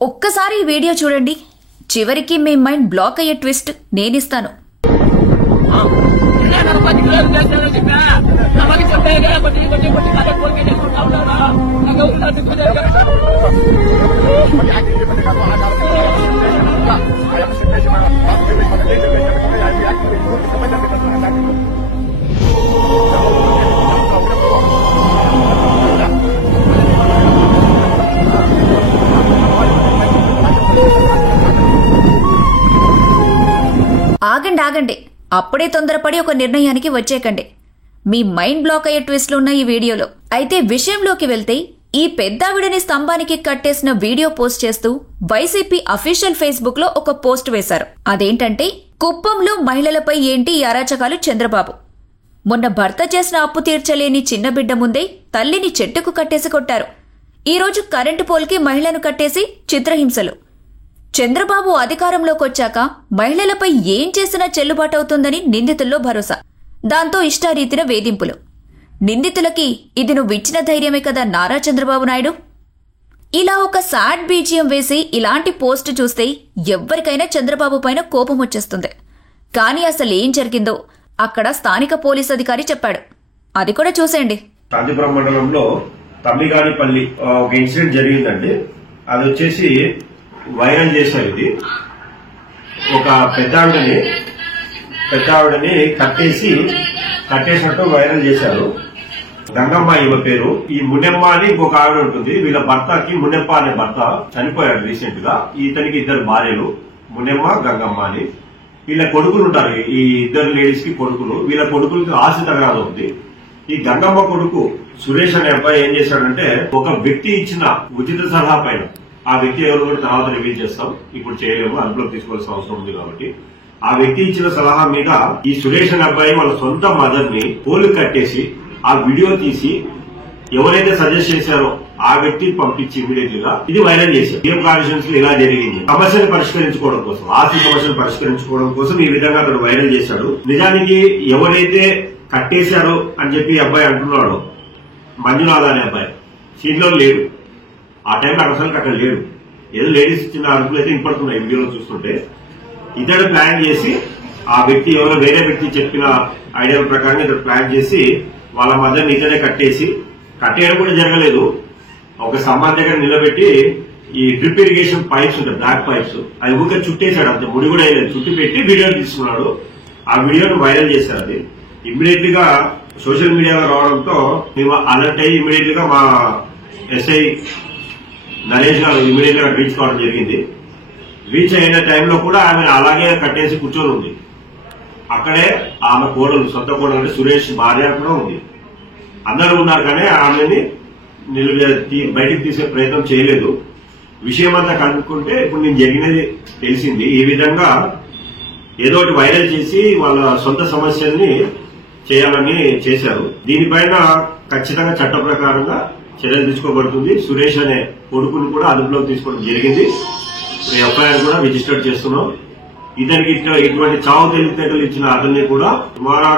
ఒక్కసారి ఈ వీడియో చూడండి. చివరికి మీ మైండ్ బ్లాక్ అయ్యే ట్విస్ట్ నేనిస్తాను. ఆగండి, అప్పుడే తొందరపడి ఒక నిర్ణయానికి వచ్చేకండి. మీ మైండ్ బ్లాక్ అయ్యే ట్విస్ట్లు ఉన్న ఈ వీడియోలో. అయితే విషయంలోకి వెళ్తే, ఈ పెద్దావిడని స్తంభానికి కట్టేసిన వీడియో పోస్ట్ చేస్తూ వైసీపీ అఫీషియల్ ఫేస్బుక్ లో ఒక పోస్ట్ వేశారు. అదేంటంటే, కుప్పంలో మహిళలపై ఏంటి ఈ అరాచకాలు చంద్రబాబు. మొన్న భర్త చేసిన అప్పు తీర్చలేని చిన్న బిడ్డ ముందే తల్లిని చెట్టుకు కట్టేసి కొట్టారు. ఈరోజు కరెంటు పోల్కి మహిళను కట్టేసి చిత్రహింసలు. చంద్రబాబు అధికారంలోకొచ్చాక మహిళలపై ఏం చేసినా చెల్లుబాటవుతుందని నిందితుల్లో భరోసా. దాంతో ఇష్టారీతిన వేధింపులు. నిందితులకి ఇది నువ్విచ్చిన ధైర్యమే కదా నారా చంద్రబాబు నాయుడు. ఇలా ఒక సాడ్ బీజియం వేసి ఇలాంటి పోస్ట్ చూస్తే ఎవ్వరికైనా చంద్రబాబు పైన కోపం వచ్చేస్తుంది. కానీ అసలేం జరిగిందో అక్కడ స్థానిక పోలీస్ అధికారి చెప్పాడు. అది కూడా చూసేయండి. కాంతిపురం మండలంలో తమ్మిగానిపల్లి ఒక ఇన్సిడెంట్ జరిగిందండి. అది వచ్చేసి వైరల్ చేశారు. ఇది ఒక పెద్దావిడని కట్టేసినట్టు వైరల్ చేశారు. గంగమ్మ ఈమె పేరు. ఈ మునెమ్మ అని ఇంకొక ఆవిడ ఉంటుంది. వీళ్ళ భర్తకి మునెప్ప అనే భర్త చనిపోయాడు రీసెంట్ గా. ఇతనికి ఇద్దరు భార్యలు, మునెమ్మ, గంగమ్మ అని. వీళ్ళ కొడుకులు ఉంటారు. ఈ ఇద్దరు లేడీస్ కి కొడుకులు. వీళ్ళ కొడుకులకి ఆస్తి తగరాదు ఉంది. ఈ గంగమ్మ కొడుకు సురేష్ అనే అబ్బాయి ఏం చేశాడంటే, ఒక వ్యక్తి ఇచ్చిన ఉచిత సలహా పైన, ఆ వ్యక్తి ఎవరు కూడా తర్వాత రివీల్ చేస్తాం, ఇప్పుడు చేయలేము, అదుపులోకి తీసుకోవాల్సిన అవసరం ఉంది కాబట్టి, ఆ వ్యక్తి ఇచ్చిన సలహా మీద ఈ సురేష్ అనే అబ్బాయి వాళ్ళ సొంత మదర్ ని పోలు కట్టేసి ఆ వీడియో తీసి ఎవరైతే సజెస్ట్ చేశారో ఆ వ్యక్తికి పంపించి ఇమీడియట్ గా ఇది వైరల్ చేశారు. ఏం కాన్స్టిట్యూన్స్ లో ఇలా జరిగింది, సమస్యను పరిష్కరించుకోవడం కోసం, ఆస్తి సమస్యను పరిష్కరించుకోవడం కోసం ఈ విధంగా అతను వైరల్ చేశాడు. నిజానికి ఎవరైతే కట్టేశారో అని చెప్పి అబ్బాయి అంటున్నాడు, మంజునాథ్ అనే అబ్బాయి సీన్లో లేడు. ఆ టైంలో అసలు లేడు. ఏదో లేడీస్ ఇచ్చిన అరుపులు అయితే ఇంపడుతున్నాయి వీడియోలో చూస్తుంటే. ఇతడు ప్లాన్ చేసి, ఆ వ్యక్తి ఎవరో వేరే వ్యక్తి చెప్పిన ఐడియా ప్రకారం ఇతడు ప్లాన్ చేసి వాళ్ళ మధ్యని ఇతడే కట్టేయడం కూడా జరగలేదు. ఒక స్తంభం దగ్గర నిలబెట్టి ఈ డ్రిప్ ఇరిగేషన్ పైప్స్ ఉంటాయి, బ్లాక్ పైప్స్, అది ఊరికే చుట్టేశాడు. అంతే, ముడి కూడా వేయలేదు, చుట్టి పెట్టి వీడియో తీసుకున్నాడు. ఆ వీడియోను వైరల్ చేశారు. అది ఇమ్మీడియట్ గా సోషల్ మీడియాలో రావడంతో మేము అలర్ట్ అయ్యి ఇమ్మీడియట్ గా మా ఎస్ఐ నరేష్ గారు ఇమీడియట్ గా రీచ్ కావడం జరిగింది. రీచ్ అయిన టైంలో కూడా ఆమె అలాగే కట్టేసి కూర్చొని ఉంది. అక్కడే ఆమె కోడలు, సొంత కోడలు అంటే సురేష్ భార్య కూడా ఉంది. అందరూ ఉన్నారు కానీ ఆమెని బయటికి తీసే ప్రయత్నం చేయలేదు. విషయం అంతా కనుక్కుంటే ఇప్పుడు నేను జరిగినది తెలిసింది. ఈ విధంగా ఏదో ఒకటి వైరల్ చేసి వాళ్ళ సొంత సమస్యల్ని చేయాలని చేశారు. దీనిపైన ఖచ్చితంగా చట్ట ప్రకారంగా చర్యలు తీసుకోబడుతుంది. సురేష్ అనే కొడుకును కూడా అదుపులోకి తీసుకోవడం జరిగింది. ఎఫ్ఐఆర్ కూడా రిజిస్టర్ చేస్తున్నాం. ఇతనికి ఇటువంటి చావు తెలివితేటలు ఇచ్చిన అతన్ని కూడా టుమారో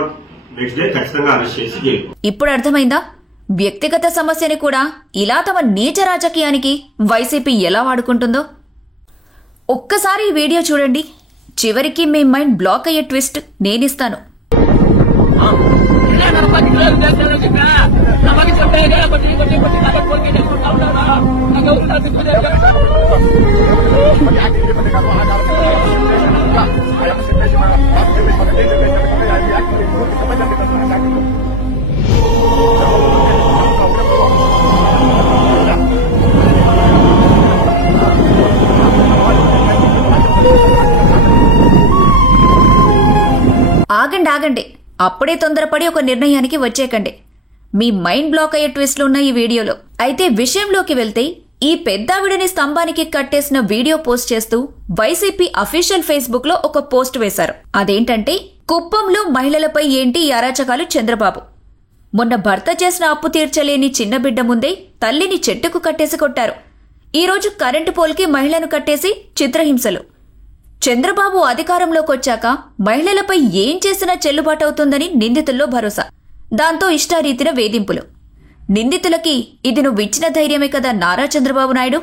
నెక్స్ట్ డే ఖచ్చితంగా అరెస్ట్ చేసి జైలు. ఇప్పుడు అర్థమైందా? వ్యక్తిగత సమస్యని కూడా ఇలా తమ నీచ రాజకీయానికి వైసీపీ ఎలా వాడుకుంటుందో. ఒక్కసారి ఈ వీడియో చూడండి. చివరికి మీ మైండ్ బ్లాక్ అయ్యే ట్విస్ట్ నేనిస్తాను. ఆగండి, అప్పుడే తొందరపడి ఒక నిర్ణయానికి వచ్చేకండి. మీ మైండ్ బ్లాక్ అయ్యే ట్విస్ట్లు ఉన్న ఈ వీడియోలో. అయితే విషయంలోకి వెళ్తే, ఈ పెద్దావిడని స్తంభానికి కట్టేసిన వీడియో పోస్ట్ చేస్తూ వైసీపీ అఫీషియల్ ఫేస్బుక్ లో ఒక పోస్ట్ వేశారు. అదేంటంటే, కుప్పంలో మహిళలపై ఏంటి ఈ అరాచకాలు చంద్రబాబు. మొన్న భర్త చేసిన అప్పు తీర్చలేని చిన్న బిడ్డ ముందే తల్లిని చెట్టుకు కట్టేసి కొట్టారు. ఈరోజు కరెంటు పోల్కి మహిళను కట్టేసి చిత్రహింసలు. చంద్రబాబు అధికారంలోకొచ్చాక మహిళలపై ఏం చేసినా చెల్లుబాటవుతుందని నిందితుల్లో భరోసా. దాంతో ఇష్టారీతిన వేధింపులు. నిందితులకి ఇది నువ్విచ్చిన ధైర్యమే కదా నారా చంద్రబాబు నాయుడు.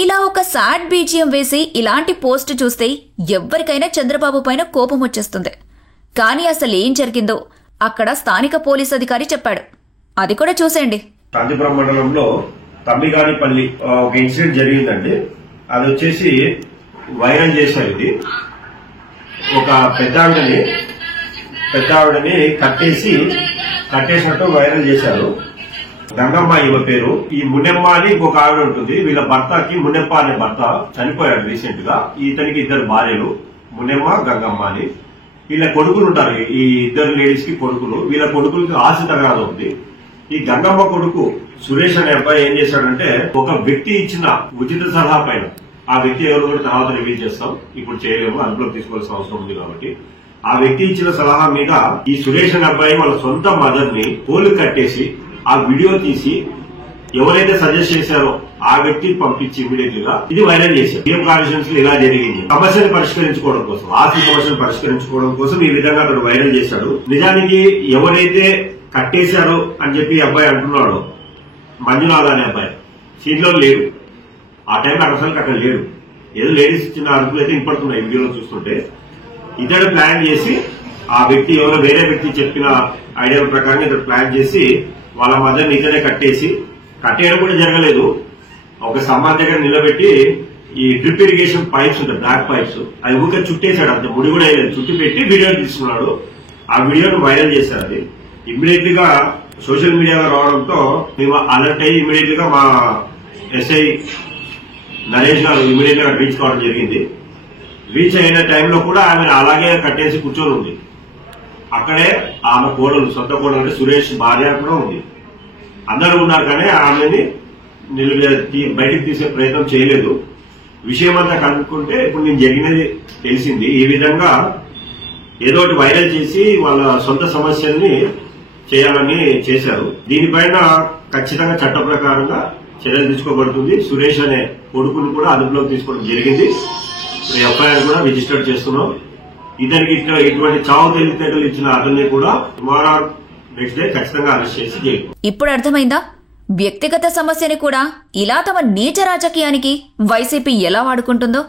ఇలా ఒక సాడ్ బీజియం వేసి ఇలాంటి పోస్ట్ చూస్తే ఎవ్వరికైనా చంద్రబాబు పైన కోపం వచ్చేస్తుంది. కానీ అసలు ఏం జరిగిందో అక్కడ స్థానిక పోలీస్ అధికారి చెప్పాడు. అది కూడా చూసేయండి. కాంచీపురం మండలంలో తమ్మిగానిపల్లి ఒక ఇన్సిడెంట్ జరిగిందండి. అది వచ్చేసి వైరల్ చేశారు. ఇది ఒక పెద్ద ఆవిడని కట్టేసినట్టు వైరల్ చేశారు. గంగమ్మ ఈమె పేరు. ఈ మునెమ్మ అని ఇంకొక ఆవిడ ఉంటుంది. వీళ్ళ భర్తకి మునెప్ప అనే భర్త చనిపోయాడు రీసెంట్ గా. ఇతనికి ఇద్దరు భార్యలు, మునెమ్మ, గంగమ్మ అని. వీళ్ళ కొడుకులు ఉంటారు. ఈ ఇద్దరు లేడీస్ కి కొడుకులు. వీళ్ళ కొడుకులకి ఆస్తి తగాదా ఉంది. ఈ గంగమ్మ కొడుకు సురేష్ అనే అబ్బాయి ఏం చేశాడంటే, ఒక వ్యక్తి ఇచ్చిన ఉచిత సలహా పైన, ఆ వ్యక్తి ఎవరు కూడా తర్వాత రివీల్ చేస్తాం, ఇప్పుడు చేయలేము, అదుపులోకి తీసుకోవాల్సిన అవసరం ఉంది కాబట్టి, ఆ వ్యక్తి ఇచ్చిన సలహా మీద ఈ సురేష్ అనే అబ్బాయి వాళ్ళ సొంత మదర్ ని పోలు కట్టేసి ఆ వీడియో తీసి ఎవరైతే సజెస్ట్ చేశారో ఆ వ్యక్తికి పంపించి ఇమీడియట్ గా ఇది వైరల్ చేశారు. సీఎం కాన్స్టిట్యూన్సీ ఇలా జరిగింది. సమస్యను పరిష్కరించుకోవడం కోసం, ఆస్తి సమస్యను పరిష్కరించుకోవడం కోసం ఈ విధంగా అతడు వైరల్ చేశాడు. నిజానికి ఎవరైతే కట్టేశారో అని చెప్పి ఈ అబ్బాయి అంటున్నాడు, మంజునాథ్ అనే అబ్బాయి సీట్లో లేడు. ఆ టైంలో అసలు లేడు. ఏదో లేడీస్ చిన్న అరుపులు అయితే ఇంపడుతున్నాయి వీడియోలో చూస్తుంటే. ఇతడు ప్లాన్ చేసి ఆ వ్యక్తి ఎవరో వేరే వ్యక్తి చెప్పిన ఐడియా ప్రకారం ఇతడు ప్లాన్ చేసి వాళ్ళ మధ్య ఇతడే కట్టేయడం కూడా జరగలేదు. ఒక స్తంభం దగ్గర నిలబెట్టి ఈ డ్రిప్ ఇరిగేషన్ పైప్స్ ఉంటాయి, బ్లాక్ పైప్స్, అవి ఊరికే చుట్టేశాడు. అంత ముడి కూడా వేయలేదు, చుట్టి పెట్టి వీడియో తీసుకున్నాడు. ఆ వీడియోను వైరల్ చేశారు. అది ఇమ్మీడియట్ గా సోషల్ మీడియాలో రావడంతో మేము అలర్ట్ అయ్యి ఇమ్మీడియట్ గా మా ఎస్ఐ నరేష్ గారు ఇమ్మీడియట్ గా రీచ్ కావడం జరిగింది. రీచ్ అయిన టైంలో కూడా ఆమె అలాగే కట్టేసి కూర్చొని ఉంది. అక్కడే ఆమె కోడలు, సొంత కోడలు అంటే సురేష్ భార్య కూడా ఉంది. అందరూ ఉన్నారు కానీ ఆమెని బయటికి తీసే ప్రయత్నం చేయలేదు. విషయం అంతా కనుక్కుంటే ఇప్పుడు నేను జరిగినది తెలిసింది. ఈ విధంగా ఏదో ఒకటి వైరల్ చేసి వాళ్ళ సొంత సమస్యల్ని చేయాలని చేశారు. దీనిపైన ఖచ్చితంగా చట్ట ప్రకారంగా చర్యలు తీసుకోబడుతుంది. సురేష్ అనే కొడుకును కూడా అదుపులోకి తీసుకోవడం జరిగింది. ఎఫ్ఐఆర్ కూడా రిజిస్టర్ చేస్తున్నాం. ఇతనికి ఇటువంటి చావు తెలివితేటలు ఇచ్చిన అతన్ని కూడా టుమారో నెక్స్ట్ డే ఖచ్చితంగా అరెస్ట్ చేసి జైలు. ఇప్పుడు అర్థమైందా? వ్యక్తిగత సమస్యని కూడా ఇలా తమ నీచ రాజకీయానికి వైసీపీ ఎలా వాడుకుంటుందో.